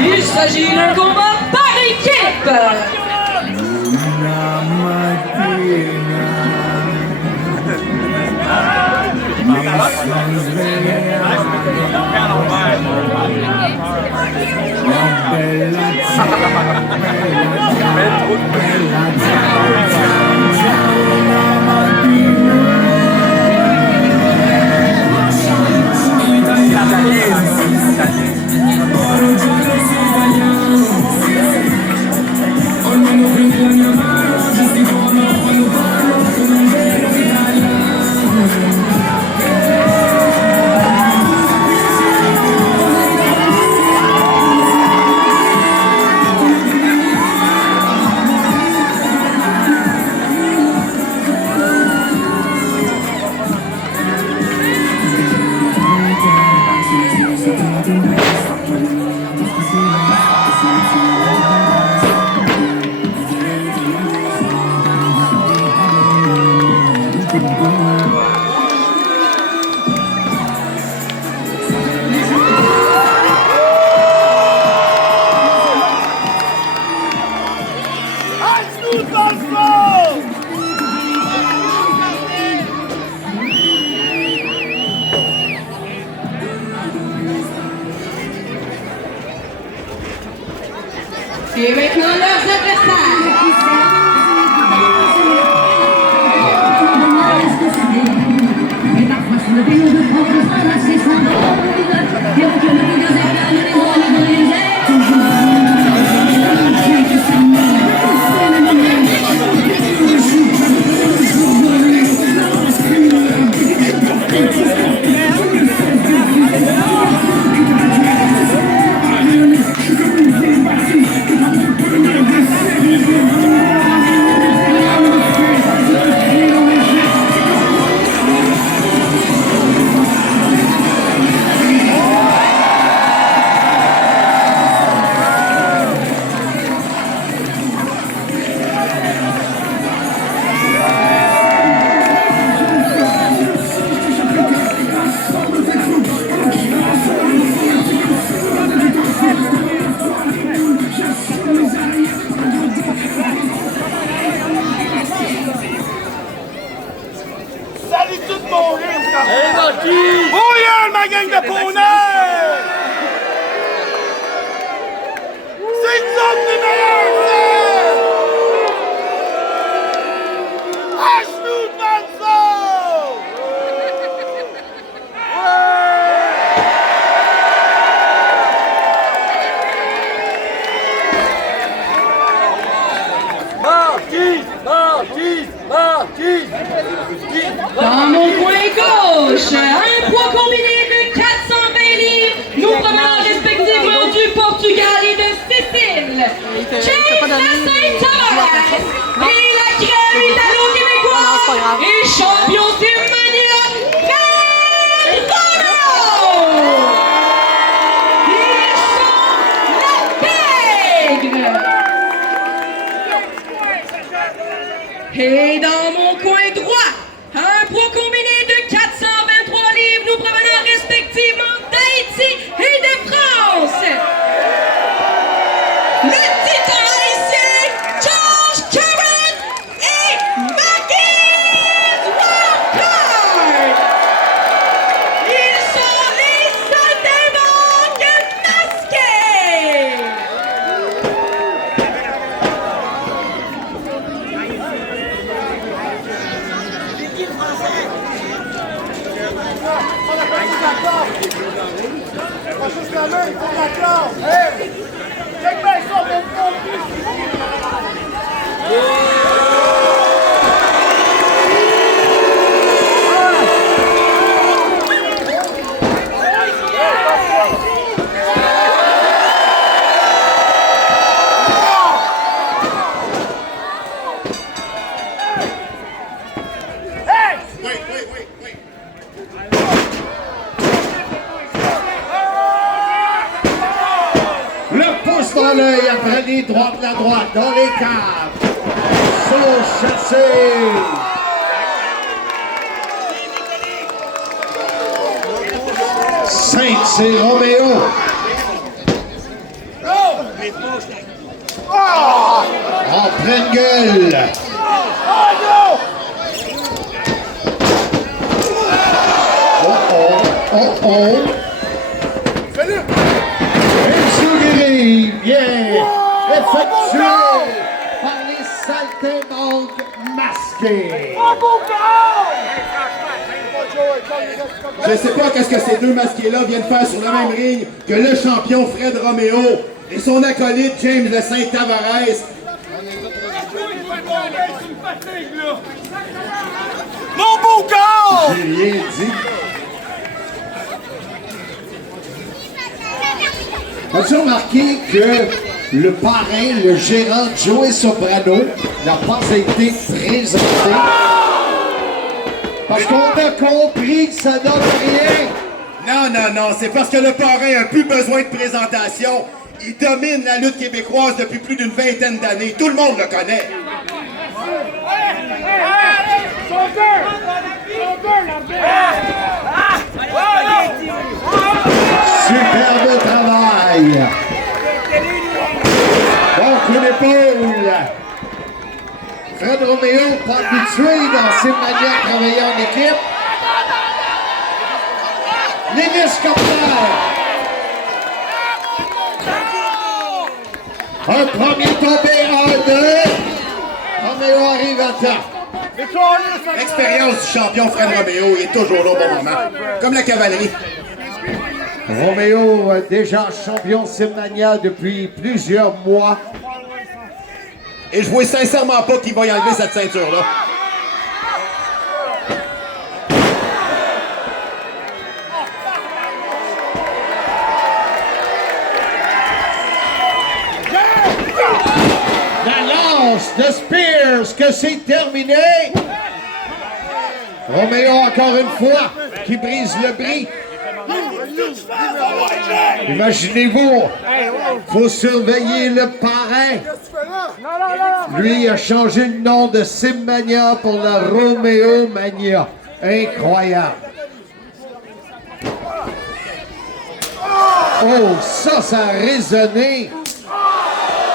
Il s'agit d'un combat par équipe. Et maintenant leurs adversaires. Salut tout mon riz! Hey, Marquis! Bouillon, ma gang de poney! C'est nous autres les meilleurs, c'est! À genoux devant ça! Marquis! Dans mon coin gauche, un poids combiné de 420 livres, nous provenons respectivement du Portugal et de Sicile. James Saint Tavares et la crème italo-québécoise et champion du Mania, Ils sont la pègre. Et dans mon coin droit, un poids combiné de 423 livres, nous provenons respectivement d'Haïti et de France. Le titan haïtien, George Curran et Marquis Walker. Ils sont les saltimbanques masqués. Dans l'œil après les droits de la droite, dans les caves, sont chassés. Saint-Roméo. En pleine gueule. Oh. Insugiri vient effectué par les saltimbanques masqués. Je sais pas qu'est-ce que ces deux masqués-là viennent faire sur le même ring que le champion Fred Roméo et son acolyte James Le Saint Tavares. Mon beau corps! J'ai rien dit. As-tu remarqué que le parrain, le gérant Joey Soprano, n'a pas été présenté? Parce qu'on a compris que ça donne rien. Non, c'est parce que le parrain a plus besoin de présentation. Il domine la lutte québécoise depuis plus d'une vingtaine d'années. Tout le monde le connaît. Superbe travail. Bon coup d'épaule. Fred Roméo, pas habitué dans ses manières de travailler en équipe. L'hémiscoptère. Un premier tombé, 1-2. Roméo arrive à temps. L'expérience du champion Fred Roméo, il est toujours là au bon moment. Comme la cavalerie. Roméo, déjà champion Simania depuis plusieurs mois. Et je vois sincèrement pas qu'il va y enlever cette ceinture-là. La lance de Spears, que c'est terminé. Roméo encore une fois qui brise le bris. Imaginez-vous, faut surveiller le parrain. Lui a changé le nom de Simmania pour la Roméo Mania. Incroyable. Oh, ça a résonné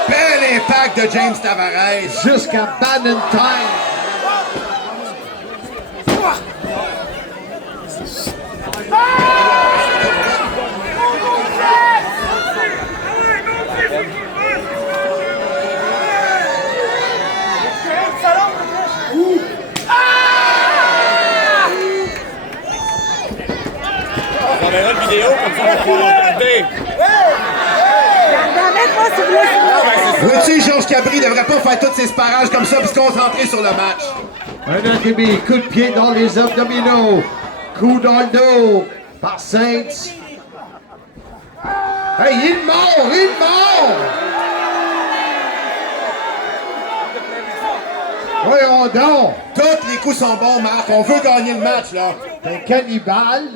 Bel impact de James Tavares. jusqu'à Bannatyne. On verra une vidéo comme ça, on va pouvoir entendre. Vois-tu, Georges Cabri devrait pas faire tous ses sparages comme ça puis se concentrer sur le match. Un Akemi, coup de pied dans les abdominaux. Coup dans le dos par Saints. Hey, il est mort, il est mort! Voyons donc! Tous les coups sont bons, Marc. On veut gagner le match, là. Un cannibale.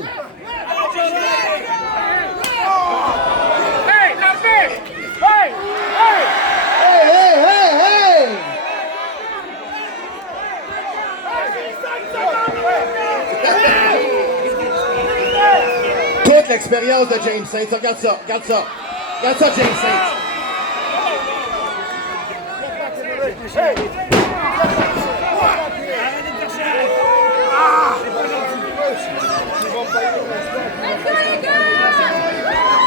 Hey! Toute l'expérience de James Saints. Regarde ça, regarde ça. Regarde ça, James Saints.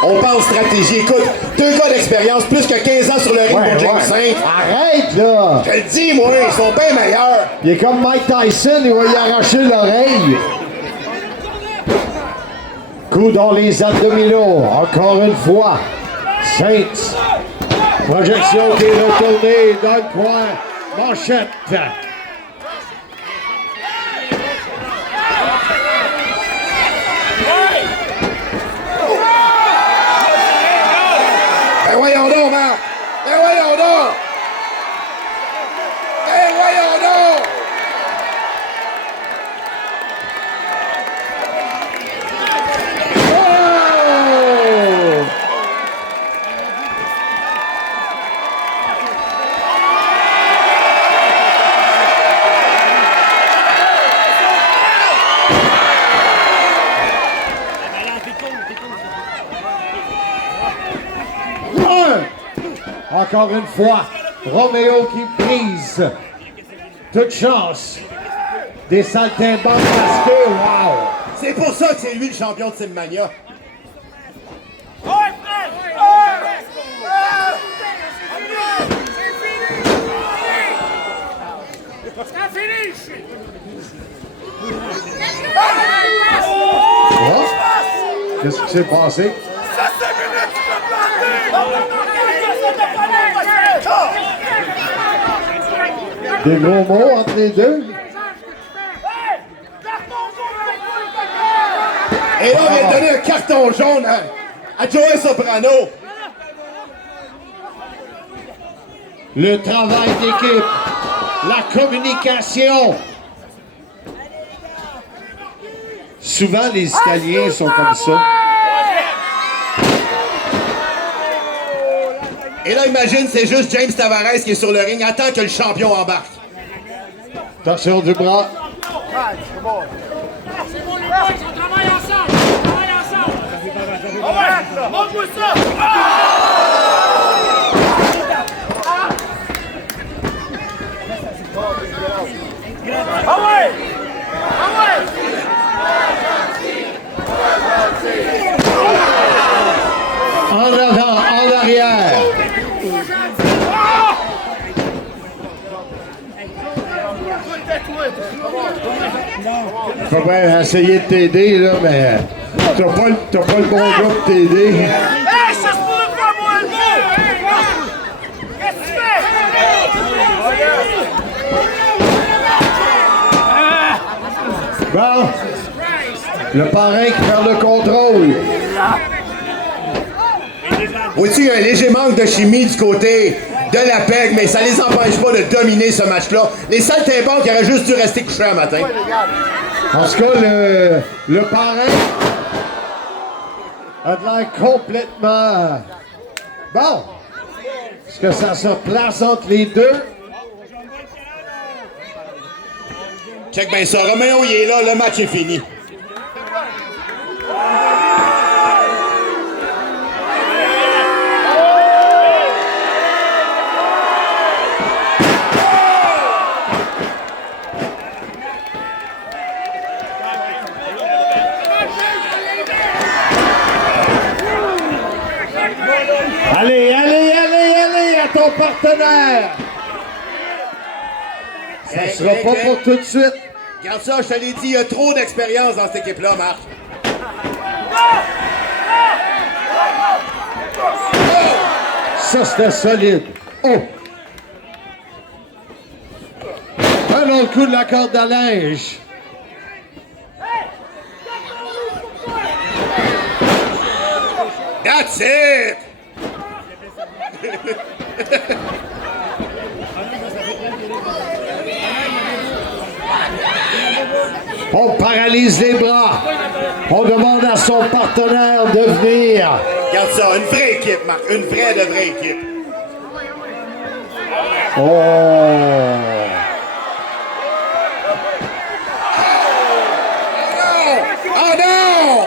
On parle stratégie. Écoute, 2 gars d'expérience, plus que 15 ans sur le ring pour James Saints. Arrête, là! Je te le dis, moi, ils sont bien meilleurs. Il est comme Mike Tyson, il va y arracher l'oreille. Coup dans les abdominaux, encore une fois. Saints. Projection qui est retournée dans le coin. Manchette. Ben voyons donc, Marc. Ben voyons donc. Ben voyons donc. Oh! Encore une fois, Roméo qui brise. Toute chance. Des saltimbanques masqués, wow! C'est pour ça que c'est lui le champion de Simmania. Oh. Qu'est-ce qui s'est passé? Des gros mots entre les deux? Et là, on vient de donner un carton jaune à Joey Soprano. Le travail d'équipe, la communication. Souvent, les Italiens sont comme ça. Et là, imagine, c'est juste James Tavares qui est sur le ring, attend que le champion embarque. Attention du bras. C'est bon les boys, on travaille ensemble! On travaille ensemble! Ah ouais! Montre-moi ça! Ah ouais! Ah ouais! En avant, en arrière. Faut bien essayer de t'aider, là, mais t'as pas le bon gars pour t'aider. Hey, ça se pourrait faire moi le beau! Qu'est-ce que tu fais? Bon, le parrain qui perd le contrôle. Vois-tu, il y a un léger manque de chimie du côté de la PEG, mais ça les empêche pas de dominer ce match-là. Les saltimbanques auraient juste dû rester couchés un matin. En tout cas, le parrain a de l'air complètement... Bon, est-ce que ça se place entre les deux? Check bien ça, Roméo il est là, le match est fini. Allez, allez, allez, allez à ton partenaire! Ça Hey, sera hey, pas hey. pour tout de suite. Regarde ça, je te l'ai dit, il y a trop d'expérience dans cette équipe-là, Marc. Ça, c'était solide. Oh! Un autre coup de la corde à linge. That's it! On paralyse les bras. On demande à son partenaire de venir. Regarde ça, une vraie équipe, Marc, une vraie de vraie équipe. Oh! Oh non!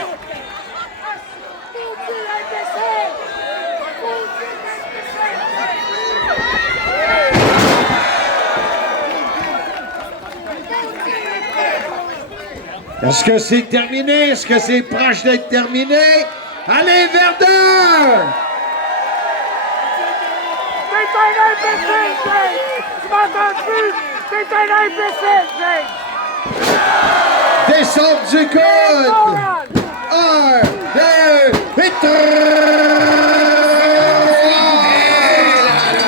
Est-ce que c'est terminé? Est-ce que c'est proche d'être terminé? Allez, Verdun! C'est un imbécile, James! Tu m'as entendu? C'est un imbécile, James! Descente du coude! 1, 2, et 3!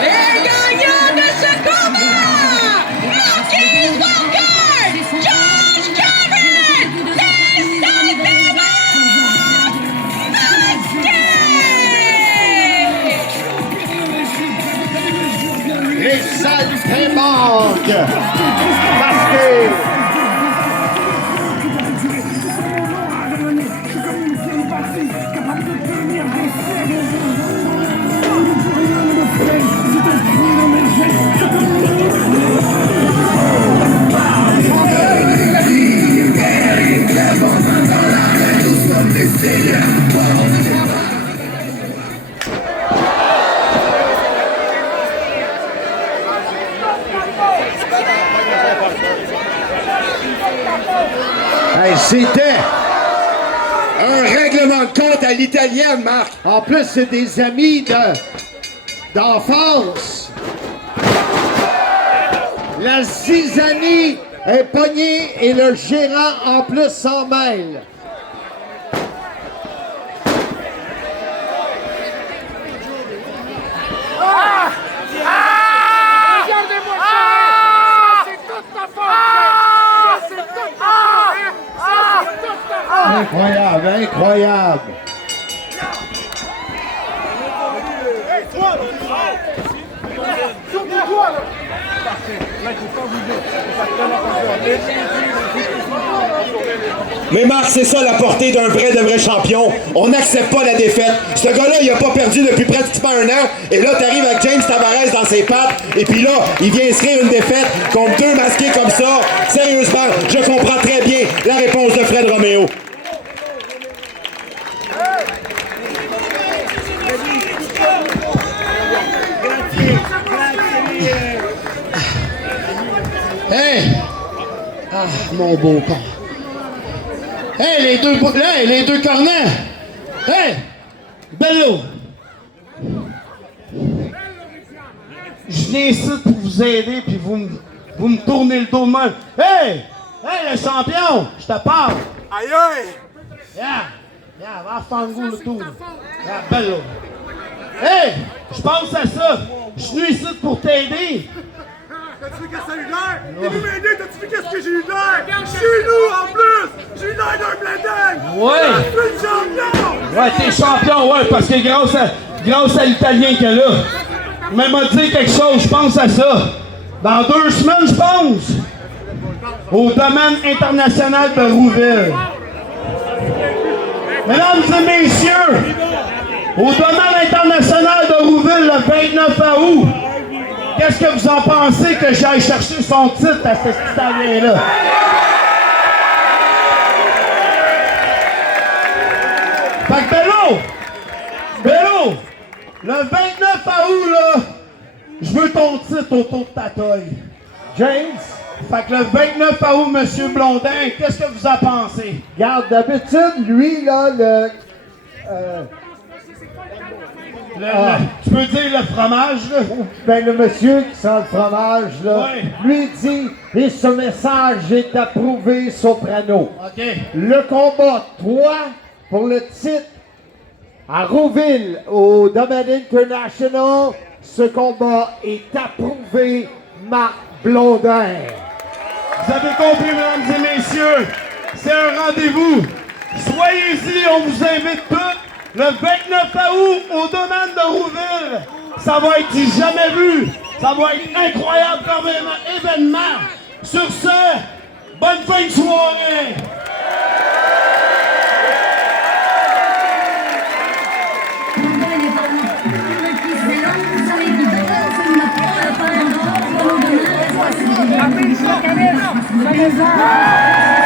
Les gagnants de ce combat, Marcus Walker, Josh Jarrett, les Saltimbanques masqués! Les Saltimbanques masqués! C'était... Un règlement de compte à l'italienne, Marc. En plus, c'est des amis d'enfance. La zizanie est pognée et le gérant en plus s'en mêle. Regardez-moi ça! C'est toute ta faute! C'est toute ta faute! C'est toute ta faute! Incroyable, incroyable. Surtout toi, là! Mais Marc, c'est ça la portée d'un vrai de vrai champion. On n'accepte pas la défaite. Ce gars-là, il a pas perdu depuis pratiquement 1 an. Et là, t'arrives avec James Tavares dans ses pattes. Et puis là, il vient inscrire une défaite contre 2 masqués comme ça. Sérieusement, je comprends très bien la réponse de Fred Roméo. Hey! Ah, mon beau con. Hey, les deux cornets! Hey! Bello! Je viens ici pour vous aider, puis vous me tournez le dos de même. Hey! Hey, le champion! Je te parle! Aïe aïe! Yeah, va faire le tour. Yeah, Bello! Hey! Je pense à ça! Je suis venu ici pour t'aider! T'as-tu vu qu'est-ce que j'ai eu l'air? T'es venu m'aider, t'as-tu vu qu'est-ce que j'ai eu l'air? Chez nous en plus! J'ai eu l'air d'un blinding! Ouais! Je suis le champion! Ouais, t'es champion, ouais, parce que grâce à l'Italien qu'elle a. Mais m'a dit quelque chose, je pense à ça. Dans 2 semaines, je pense, au domaine international de Rouville. Mesdames et messieurs, au domaine international de Rouville le 29 août, qu'est-ce que vous en pensez que j'aille chercher son titre à cet Italien-là? Fait que Bello, le 29 août, là, je veux ton titre autour de ta taille. James, Fait que le 29 août, Monsieur Blondin, qu'est-ce que vous en pensez? garde d'habitude, lui, là, Tu peux dire le fromage, là? ben, le monsieur qui sent le fromage, là, Ouais. lui dit, et ce message est approuvé, Soprano. OK. Le combat, toi, pour le titre, à Rouville, au Domaine International, ce combat est approuvé, Marc Blondin. Vous avez compris, mesdames et messieurs, c'est un rendez-vous. Soyez-y, on vous invite tous. Le 29 août, au domaine de Rouville. Ça va être du jamais vu. Ça va être incroyable comme événement. Sur ce, bonne fin de soirée. Soyez-en!